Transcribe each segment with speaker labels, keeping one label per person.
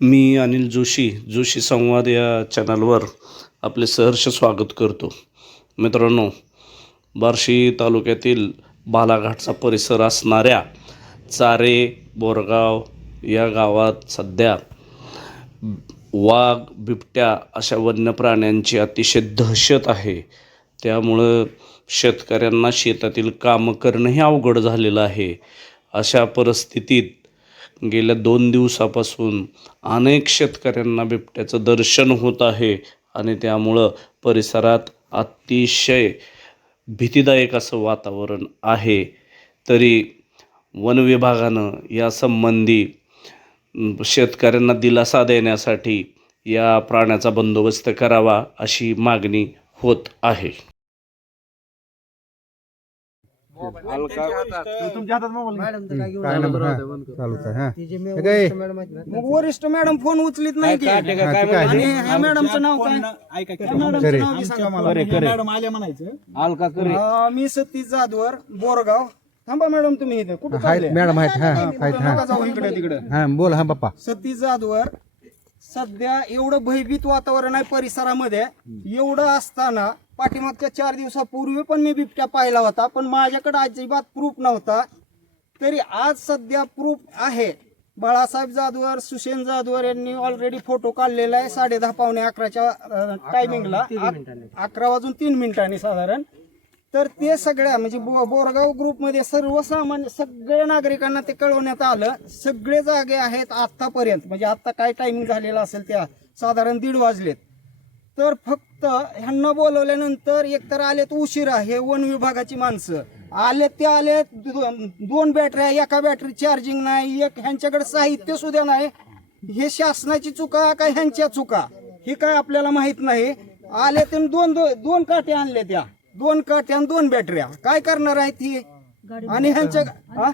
Speaker 1: मी अनिल जोशी जोशी संवाद या चॅनलवर आपले सहर्ष स्वागत करतो. मित्रांनो बार्शी तालुक्यातील बालाघाटचा परिसर असणाऱ्या चारे बोरगाव या गावात सध्या वाघ बिबट्या अशा वन्य प्राण्यांची अतिशय दहशत आहे. त्यामुळं शेतकऱ्यांना शेतातील कामं करणंही अवघड झालेलं आहे. अशा परिस्थितीत गेल्या दोन दिवसापासून अनेक शेतकऱ्यांना बिबट्याचं दर्शन होत आहे आणि त्यामुळं परिसरात अतिशय भीतीदायक असं वातावरण आहे. तरी वन विभागानं यासंबंधी शेतकऱ्यांना दिलासा देण्यासाठी या प्राण्याचा बंदोबस्त करावा अशी मागणी होत आहे.
Speaker 2: तुमच्या हातात मोबाईल
Speaker 3: काय नंबर? हा चालूच आहे हा. हे काय?
Speaker 4: मग वरिष्ठ मॅडम फोन उचलीत नाही की?
Speaker 3: हा,
Speaker 4: आणि? ह्या मॅडमचं नाव काय?
Speaker 2: ऐका की.
Speaker 4: त्या मॅडमचं
Speaker 3: करे.
Speaker 4: नाव बी सांगा मला.
Speaker 2: मॅडम आल्या म्हणायचं.
Speaker 4: अं, मी सतीश जाधवर बोरगाव. थांबा मॅडम तुम्ही इथे. कुठं
Speaker 3: आहेत
Speaker 4: चालले?
Speaker 3: मॅडम आहेत हा आहेत
Speaker 4: नका जाऊ इकडे तिकडे.
Speaker 3: हा बोल हा बाप्पा
Speaker 4: सतीश जाधवर सध्या एवढं भयभीत वातावरण आहे परिसरामध्ये. एवढं असताना पाठीमागच्या चार दिवसापूर्वी पण मी बिबट्या पाहिला होता पण माझ्याकडे अजिबात प्रूफ नव्हता. तरी आज सध्या प्रूफ आहे. बाळासाहेब जाधवर सुशेन जाधवर यांनी ऑलरेडी फोटो काढलेला आहे साडे दहा पावणे अकराच्या टायमिंगला अकरा वाजून तीन मिनिटांनी साधारण. तर ते सगळ्या म्हणजे बो- बोरगाव ग्रुपमध्ये सर्वसामान्य सगळ्या नागरिकांना ते कळवण्यात आलं. सगळे जागे आहेत आत्तापर्यंत. म्हणजे आत्ता काय टायमिंग झालेला असेल त्या साधारण दीड वाजलेत. तर फक्त ह्यांना बोलवल्यानंतर एकतर आलेत उशिरा हे वन विभागाची माणसं. आले ते आले दोन बॅटऱ्या एका बॅटरी चार्जिंग नाही एक ह्यांच्याकडे साहित्य सुद्धा नाही. हे शासनाची चुका का ह्यांच्या चुका? हे काय आपल्याला माहीत नाही. आले ते दोन दोन काटे आणले त्या. दोन काट्या आणि दोन बॅटऱ्या. काय करणार आहेत ही आणि ह्यांच्या हा?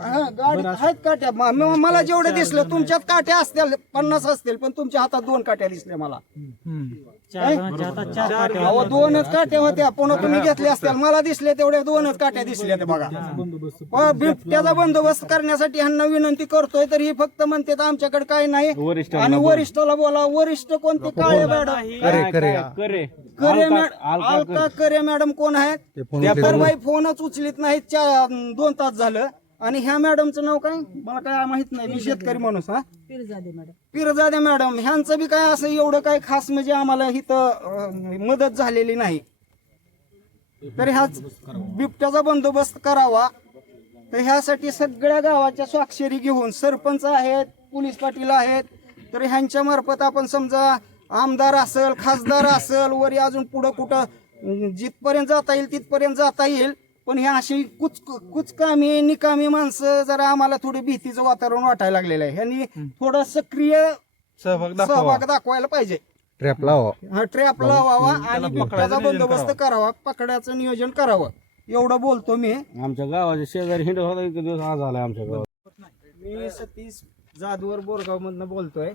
Speaker 4: हा, गाडी आहेत काट्या. म- म- मला जेवढे दिसलं तुमच्यात काट्या असतील पन्नास असतील पण तुमच्या हातात दोन काट्या दिसल्या मला? अहो, दोनच काट्या होत्या. पुन्हा तुम्ही घेतल्या असतील. मला दिसले तेवढ्या दोनच काट्या दिसल्या ते बघा. बिबट्याचा बंदोबस्त करण्यासाठी ह्यांना विनंती करतोय तर ही फक्त म्हणते तर आमच्याकडे काय नाही. आणि वरिष्ठाला बोला वरिष्ठ कोणते? Kale madam.
Speaker 3: Kare
Speaker 4: madam Alka Kare. Madam कोण आहेत? त्या परवाई फोनच उचलीत नाहीत चा- दोन तास झालं. आणि ह्या मॅडमचं नाव काय? मला काय माहीत नाही. मी शेतकरी माणूस हा? पिरजादे मॅडम. ह्यांचं बी काय असं एवढं काय खास म्हणजे आम्हाला इथं अं, मदत झालेली नाही. तर ह्या बिबट्याचा बंदोबस्त करावा. तर ह्यासाठी सगळ्या गावाच्या स्वाक्षरी घेऊन सरपंच आहेत पोलीस पाटील आहेत तर ह्यांच्या मार्फत आपण समजा आमदार असेल खासदार असेल वरी अजून पुढं कुठं अं, जिथपर्यंत जाता येईल तिथपर्यंत जाता येईल. पण ह्या अशी कुच कुचकामी निकामी माणसं जरा आम्हाला थोडी भीतीचं वातावरण वाटायला लागलेलं आहे. ह्यांनी थोडं सक्रिय सहभाग दाखवायला पाहिजे.
Speaker 3: ट्रॅप लावा
Speaker 4: हा ट्रॅप लावावा आणि बिबट्याचा बंदोबस्त करावा. पकडायचं नियोजन करावं. एवढं बोलतो मी.
Speaker 5: आमच्या गावाच्या शेजारी हिंड होता एक दिवस आज आलाय आमच्या गावात.
Speaker 4: मी सतीश जाधवर बोरगाव मधनं बोलतोय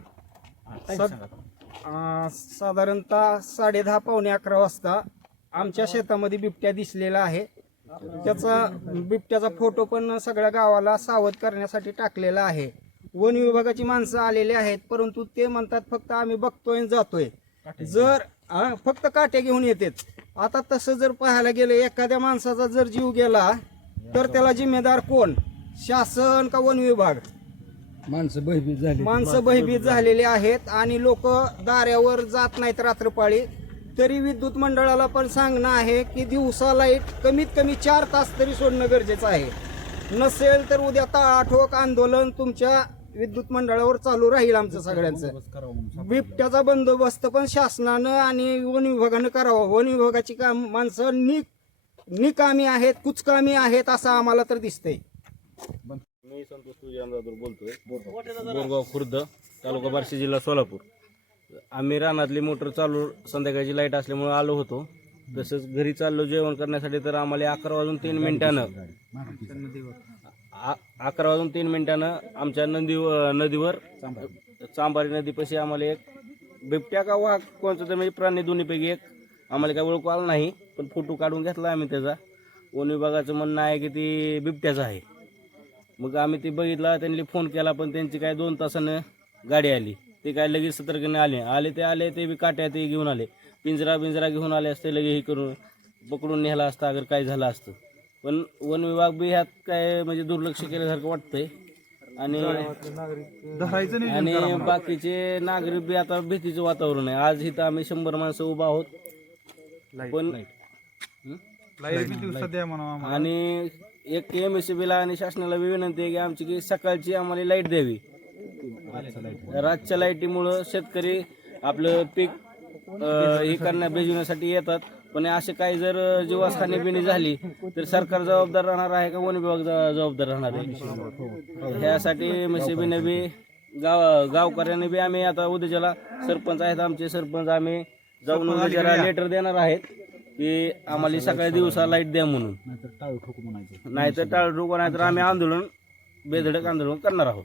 Speaker 4: अं, साधारणतः साडे दहा पावणे अकरा वाजता आमच्या शेतामध्ये बिबट्या दिसलेला आहे. त्याचा बिबट्याचा फोटो पण सगळ्या गावाला सावध करण्यासाठी टाकलेला आहे. वन विभागाची माणसं आलेली आहेत परंतु ते म्हणतात फक्त आम्ही बघतोय आणि जातोय. जर हा, फक्त काटे घेऊन येतात. आता तसं जर पाहायला गेलं एखाद्या माणसाचा जर जीव गेला तर त्याला जिम्मेदार कोण? शासन का वन विभाग?
Speaker 3: माणसं भयभीत झाली.
Speaker 4: माणसं भयभीत झालेली आहेत आणि लोक दाऱ्यावर जात नाहीत रात्रपाळी. तरी विद्युत मंडळाला पण सांगणं आहे की दिवसा लाइट कमीत कमी चार तास तरी सोडणं गरजेचं आहे. नसेल तर उद्या टाळाठोक आंदोलन तुमच्या विद्युत मंडळावर चालू राहील आमचं सगळ्यांचं. बिबट्याचा बंदोबस्त पण शासनानं आणि वन विभागानं करावा. वन विभागाची काम माणसं नि निकामी आहेत कुचकामी आहेत असं आम्हाला तर दिसतंय.
Speaker 5: मी संतोष तुझे जाधव बोलतोय. बोरगाव खुर्द तालुका बार्शी जिल्हा सोलापूर. आम्ही रानातली मोटर चालू संध्याकाळची लाइट असल्यामुळे आलो होतो. तसंच घरी चाललो जेवण करण्यासाठी तर आम्हाला अकरा वाजून तीन मिनिटानं आ- अकरा वाजून तीन मिनिटानं आमच्या नदी नदीवर चांबारी नदीपाशी आम्हाला एक बिबट्या का वाघ कोणतं तर म्हणजे प्राणी दोन्हीपैकी एक आम्हाला काय ओळखू आला नाही पण फोटो काढून घेतला आम्ही त्याचा. वन विभागाचं म्हणणं आहे की ती बिबट्याचं आहे. मग आम्ही ते बघितलं त्यांनी फोन केला पण त्यांची काय दोन तासानं गाडी आली. ते काय लगेच सतर्कने आले. आले ते आले ते बी काट्या ते घेऊन आले. पिंजरा पिंजरा घेऊन आले असते लगे हे करून पकडून नेला असता अगर काय झालं असतं. पण वन विभाग बी ह्यात काय म्हणजे दुर्लक्ष केल्यासारखं वाटतंय. आणि आणि बाकीचे नागरिक बी आता भीतीचं वातावरण आहे. आज इथं आम्ही शंभर माणसं उभा आहोत. पण आणि एक एम एस बीला आणि शासनाला बी विनंती आहे की आमची की सकाळची आम्हाला लाइट द्यावी. रातच्या लाईटीमुळं शेतकरी आपलं पीक अं, हे करण्या भिजवण्यासाठी येतात. पण असे काही जर जीवास खाणेपिणी झाली तर सरकार जबाबदार राहणार आहे का वन विभाग ज- जबाबदार राहणार आहे? ह्यासाठी बीने बी गाव गावकऱ्याने बी आम्ही आता उद्याच्याला सरपंच आहेत आमचे सरपंच आम्ही जाऊन उद्याच्याला लेटर देणार आहेत की आम्हाला सकाळी दिवसा लाइट द्या म्हणून. नाहीतर टाळ ठोकू नाहीतर आम्ही आंदोलन बेधडक आंदोलन करणार आहोत.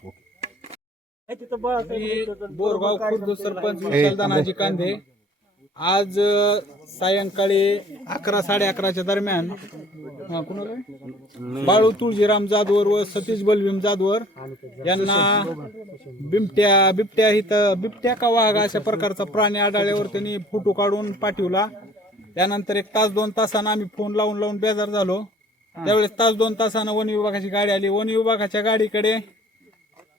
Speaker 6: बोरगाव खुर्द सरपंच विशाल दानाजी कांदे आज अ, सायंकाळी अकरा साडे अकराच्या दरम्यान हा, कुणाला आहे? बाळू तुळजीराम जाधवर व सतीश बलभीम जाधवर यांना बिबट्या बिबट्या इथं बिबट्या का वाघ अशा प्रकारचा प्राणी आढळल्यावर त्यांनी फोटो काढून पाठवला. त्यानंतर एक तास दोन तासानं आम्ही फोन लावून लावून बेजार झालो. त्यावेळेस तास दोन तासानं वन विभागाची गाडी आली. वन विभागाच्या गाडीकडे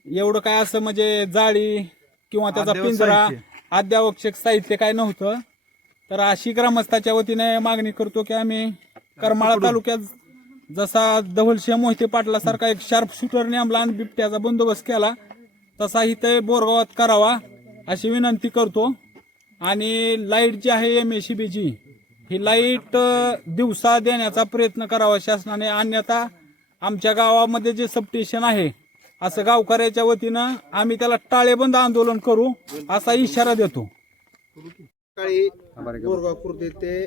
Speaker 6: एवढं काय असं म्हणजे जाळी किंवा त्याचा
Speaker 2: अद्ययावत
Speaker 6: पिंजरा. अत्यावश्यक साहित्य काय नव्हतं. तर अशी ग्रामस्थाच्या वतीने मागणी करतो की आम्ही करमाळा तालुक्यात जसा धवलसिंह मोहिते पाटलासारखा एक शार्प शूटर नेमला आणि बिबट्याचा बंदोबस्त केला तसा इथे बोरगावात करावा अशी विनंती करतो. आणि लाइट जी आहे एम एस बीची ही लाइट अ, दिवसा देण्याचा प्रयत्न करावा शासनाने. अन्यथा आमच्या गावामध्ये जे सबस्टेशन आहे असं गावकऱ्याच्या वतीनं आम्ही त्याला टाळेबंद आंदोलन करू असा इशारा देतो.
Speaker 7: सकाळी बोरगाव खुर्द येथे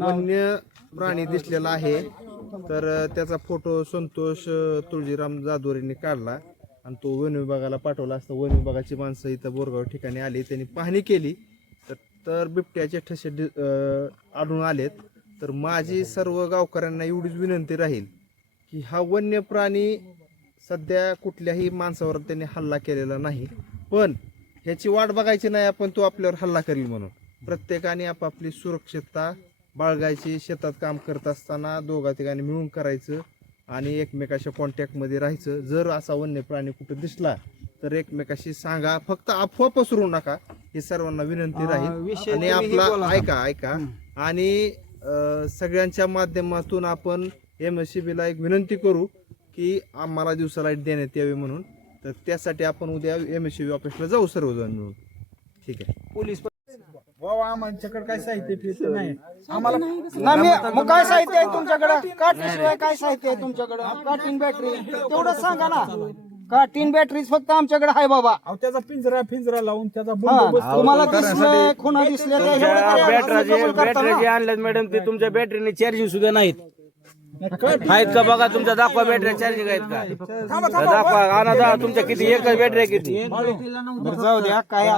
Speaker 7: वन्य प्राणी दिसलेला आहे. तर त्याचा फोटो संतोष तुळजीराम जाधवर यांनी काढला आणि तो वन विभागाला पाठवला असता. वन विभागाची माणसं इथं बोरगाव ठिकाणी आली त्यांनी पाहणी केली. तर तर बिबट्याचे ठसे आढळून आलेत. तर माझी सर्व गावकऱ्यांना एवढीच विनंती राहील की हा वन्य प्राणी सध्या कुठल्याही माणसावर त्यांनी हल्ला केलेला नाही. पण ह्याची वाट बघायची नाही आपण तो आपल्यावर हल्ला करील म्हणून. प्रत्येकाने आपापली सुरक्षितता बाळगायची शेतात काम करत असताना दोघा तिघांनी मिळून करायचं आणि एकमेकाच्या कॉन्टॅक्टमध्ये राहायचं. जर असा वन्य प्राणी कुठं दिसला तर एकमेकाशी सांगा. फक्त अफवा पसरू नका. हे सर्वांना विनंती राहील. आणि आपला ऐका ऐका. आणि सगळ्यांच्या माध्यमातून आपण एम एस सी बीला एक विनंती करू की आम्हाला दिवसा लाइट देण्यात यावी म्हणून. तर त्यासाठी आपण उद्या एम एस सी ऑफिसला जाऊ सर्वजण मिळून. ठीक आहे.
Speaker 4: पोलीस
Speaker 6: बाबा आमच्याकडे काय साहित्य फिरत नाही. आम्हाला
Speaker 4: नाही मी- मग काय साहित्य आहे तुमच्याकडे? काठीशिवाय काय साहित्य आहे तुमच्याकडे? काटीन बॅटरी तेवढं सांगा ना. काटीन बॅटरीज फक्त आमच्याकडे आहे बाबा.
Speaker 6: अहो, त्याचा पिंजरा पिंजरा लावून त्याचा
Speaker 4: हा तुम्हाला दिसले खुणा दिसल्या त्या एवढं तरी आपण
Speaker 5: बॅटरी
Speaker 4: कबूल करता
Speaker 5: बॅटरी
Speaker 4: ना.
Speaker 5: जे आणल्यात मॅडम ते तुमच्या बॅटरीने चार्जिंग सुद्धा नाहीत. आहेत का बघा तुमच्या दाखवा बॅटरी चार्जिंग आहेत का? दाखवा आणा जा तुमच्या किती एकच बॅटरी आहे किती?
Speaker 4: जाऊ द्या काय.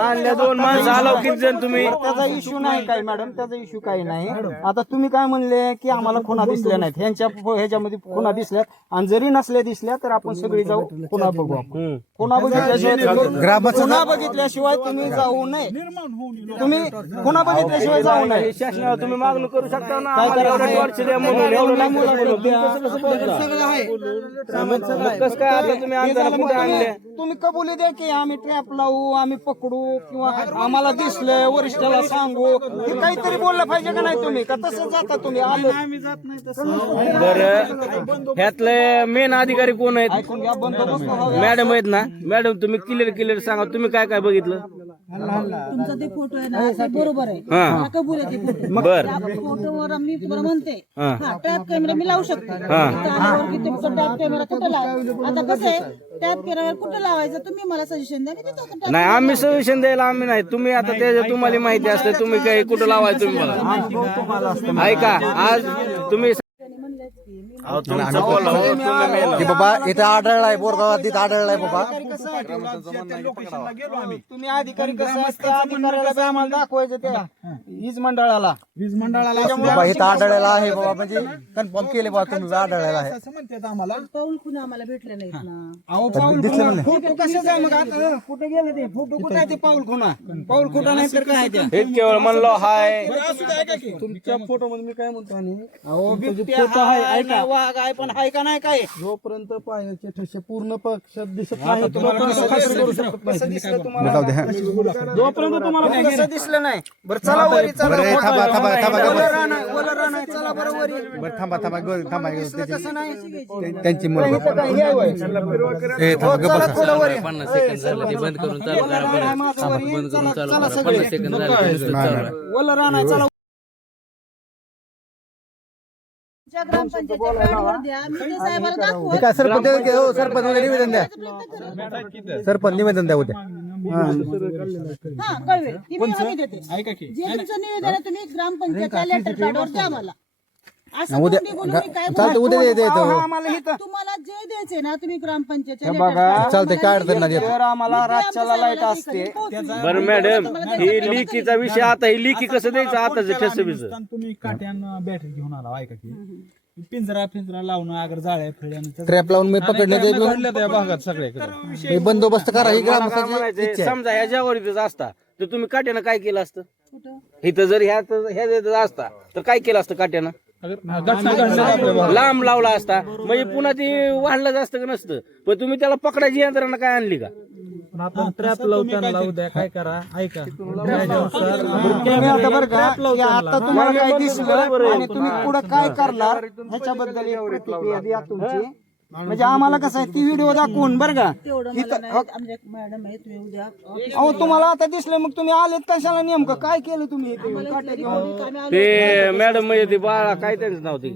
Speaker 5: आणल्या दोन माणसं आलो किती जण तुम्ही?
Speaker 4: त्याचा इश्यू नाही काय मॅडम त्याचा इश्यू काही नाही. आता तुम्ही काय म्हणले की आम्हाला खुणा दिसल्या नाहीत? ह्यांच्या ह्याच्यामध्ये खुणा दिसल्यात. आणि जरी नसल्या दिसल्या तर आपण सगळी जाऊ पुन्हा बघू आपण. खुणा बघितल्याशिवाय खुणा बघितल्याशिवाय तुम्ही जाऊ नये. तुम्ही खुणा बघितल्याशिवाय जाऊ नये.
Speaker 5: शासनाला तुम्ही मागणी करू शकता ना? तुम्ही कसं कसं बोलता? मग कसं काय आता तुम्ही आणताना कुठे आणले
Speaker 4: तुम्ही कबुली द्या की आम्ही ट्रॅप लावू आम्ही पकडू किंवा आम्हाला दिसलंय वरिष्ठाला सांगू. हे काहीतरी बोललं पाहिजे का नाही तुम्ही? का तसं जाता तुम्ही? आलं.
Speaker 5: बरं ह्यातले मेन अधिकारी कोण आहेत. मॅडम आहेत ना? मॅडम तुम्ही क्लिअर क्लिअर सांगा. तुम्ही काय काय बघितलं?
Speaker 8: तुमचा ते फोटो आहे ना ते बरोबर आहे.
Speaker 5: हा.
Speaker 8: मला कबूल आहे ते फोटो.
Speaker 5: बर
Speaker 8: त्या फोटोवर मी तुम्हाला म्हणते
Speaker 5: हा.
Speaker 8: हा टॅप कॅमेरा मी लावू शकते. इथं आल्यावर की तुमचा टॅप कॅमेरा कुठं लाव? आता कसं आहे टॅप कॅमेरा कुठं लावायचं? तुम्ही मला सजेशन द्या मी तिथं आपण tap
Speaker 5: नाही आम्ही सजेशन द्यायला आम्ही नाही. तुम्ही आता ते तुम्हाला माहिती असते तुम्ही काही कुठं लावायचं तुम्ही मला. ऐका आज तुम्ही हो,
Speaker 3: बाबा इथं आढळलाय बोरगावात तिथं आढळलाय बाबा.
Speaker 4: तुम्ही अधिकारी कसं असतं? अधिकाऱ्याला बी आम्हाला दाखवायचं त्या वीज मंडळाला.
Speaker 6: वीज मंडळाला
Speaker 3: बाबा इथं आढळलेला आहे बाबा म्हणजे कन्फर्म केले बाबा तुम्ही आढळलेला आहे.
Speaker 6: असं म्हणतात आम्हाला.
Speaker 8: पाऊल खुण आम्हाला भेटले नाहीत ना?
Speaker 4: अहो पाऊल खुणा फोटो कशाच आहे मग? आता कुठे गेले ते? फोटो कुठे आहे ते पाऊल खुणा पाऊल खुणा नाही तर काय त्या
Speaker 5: हे केवळ म्हणलो हाय.
Speaker 4: तुमच्या फोटो मध्ये मी काय म्हणतो आणि अहो बिबट्या आहे ऐका. वाघ आहे पण आहे का नाही काय? जोपर्यंत पायाचे ठसे पूर्ण पक्षात दिसत नाही. कसं दिसलं? तुम्हाला? जोपर्यंत तुम्हाला कसं दिसलं नाही. बरं चला वरी चला
Speaker 3: बरं, थांबा, थांबा, थांबा,
Speaker 4: ओलं रान आहे, ओलं रान आहे, चला बरं वरी.
Speaker 3: बरं थांबा थांबा गो- थांबा
Speaker 4: दिसलं कसं नाही.
Speaker 3: त्याची- मुलं
Speaker 4: इथं काय हे आहे होय?
Speaker 3: ए, थांबा, गप्प
Speaker 4: चला
Speaker 3: बसा.
Speaker 4: थोडं वरी. बंद करून ओलं रान आहे माझं वरी, चला चला सगळे. ओलं रान आहे चला
Speaker 8: तुमच्या ग्रामपंचायतच्या पॅडवर द्या. मी ते साहेबाला दाखवू
Speaker 3: काय सरपंच हो, सरपंच उद्या निवेदन द्या. सरपंच निवेदन द्या उद्या.
Speaker 8: हा. कळवेल. ती मी हमी देते.
Speaker 6: ऐका की.
Speaker 8: जे तुमचं निवेदन आहे तुम्ही ग्रामपंचायतच्या लेटर पॅडवर द्या मला. असं
Speaker 3: उद्या
Speaker 8: कोणी बोलून मी काय
Speaker 3: चालतं उद्या द्या
Speaker 4: अहो,
Speaker 3: द्यायचं
Speaker 4: आम्हाला इथं.
Speaker 8: तुम्हाला जे द्यायचे ना तुम्ही ग्रामपंचायतच्या
Speaker 4: बघा.
Speaker 8: letter
Speaker 3: चालतंय काय अडचण नाही देतो.
Speaker 4: जर आम्हाला रातच्याला लाइट असते.
Speaker 5: बरं मॅडम ही लिकीचा विषय आता ही लिकी कसं द्यायचं? आता
Speaker 6: तुम्ही काट्यान बॅटरी घेऊन आला ऐका की. पिंजरा पिंजरा लावून अगर जाळ्या
Speaker 3: ट्रॅप लावून मी पकडण्याचे
Speaker 6: त्या भागात सगळ्याकडे
Speaker 3: हे बंदोबस्त करा ही
Speaker 5: मला
Speaker 3: ग्रामस्थांची
Speaker 5: म्हणायचं,
Speaker 3: इच्छा आहे.
Speaker 5: समजा ह्या जवारीतच असता तर तुम्ही काट्यानं काय केलं असतं? इथं जर ह्या ह्या असता तर काय केलं असतं काट्यानं? लांब लावला असता म्हणजे पुन्हा ते वाढलं असतं का नसतं पण तुम्ही त्याला पकडायची यंत्रणा काय आणली का
Speaker 6: आपण ट्रॅप लावताना लावू द्या काय करा ऐका
Speaker 4: तुम्ही आता बरं का की आता तुम्हाला काय दिसलं आणि तुम्ही पुढे काय करणार ह्याच्याबद्दल एक प्रतिक्रिया द्या तुमची म्हणजे आम्हाला कसं आहे ती व्हिडिओ दाखवून बरं का?
Speaker 8: तेवढं मला नाही. आमच्या मॅडम आहे तुम्ही उद्या
Speaker 4: अहो तुम्हाला आता दिसलं मग तुम्ही आलेत कशाला नेमकं? काय केलं तुम्ही इथे? काट्या घेऊन?
Speaker 5: ते मॅडम म्हणजे ते बाळा काय त्यांचं नाव ते?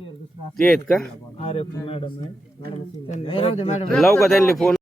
Speaker 5: ते आहेत का?
Speaker 6: अरे मॅडम आहे.
Speaker 5: लावू का त्यांनी फोन